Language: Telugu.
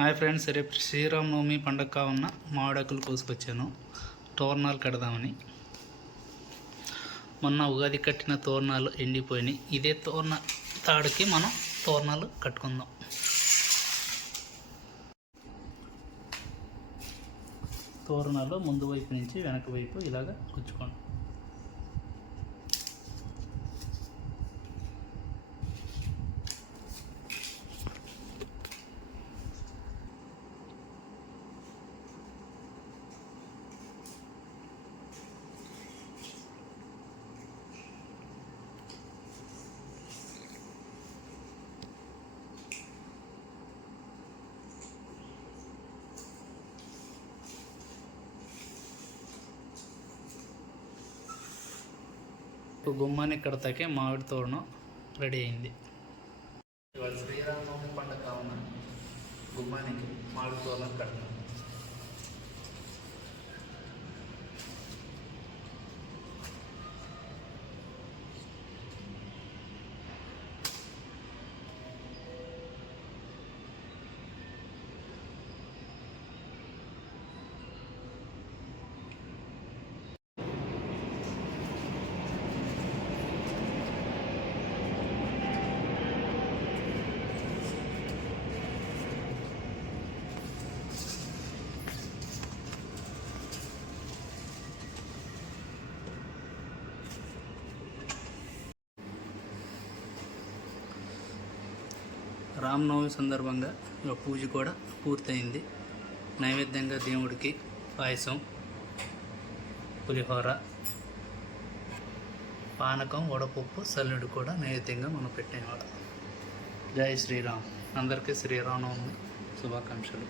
హాయ్ ఫ్రెండ్స్, రేపు శ్రీరామనవమి పండగ కావున్న మామిడాకులు కోసుకొచ్చాను తోరణాలు కడదామని. మొన్న ఉగాది కట్టిన తోరణాలు ఎండిపోయినాయి. ఇదే తాడుకి మనం తోరణాలు కట్టుకుందాం. తోరణాలు ముందు వైపు నుంచి వెనక వైపు ఇలాగ గుచ్చుకోండి. గుమ్మానికి కడతాకే మామిడి తోరణం రెడీ అయింది. ఇవాళ శ్రీరామనవమి పండుగ కావున గుమ్మానికి మామిడి తోరణం కడతాం. రామనవమి సందర్భంగా పూజ కూడా పూర్తయింది. నైవేద్యంగా దేవుడికి పాయసం, పులిహోర, పానకం, వడపప్పు, సల్లుడు కూడా నైవేద్యంగా మనం పెట్టేవాడు. జై శ్రీరామ్. అందరికీ శ్రీరామనవమి శుభాకాంక్షలు.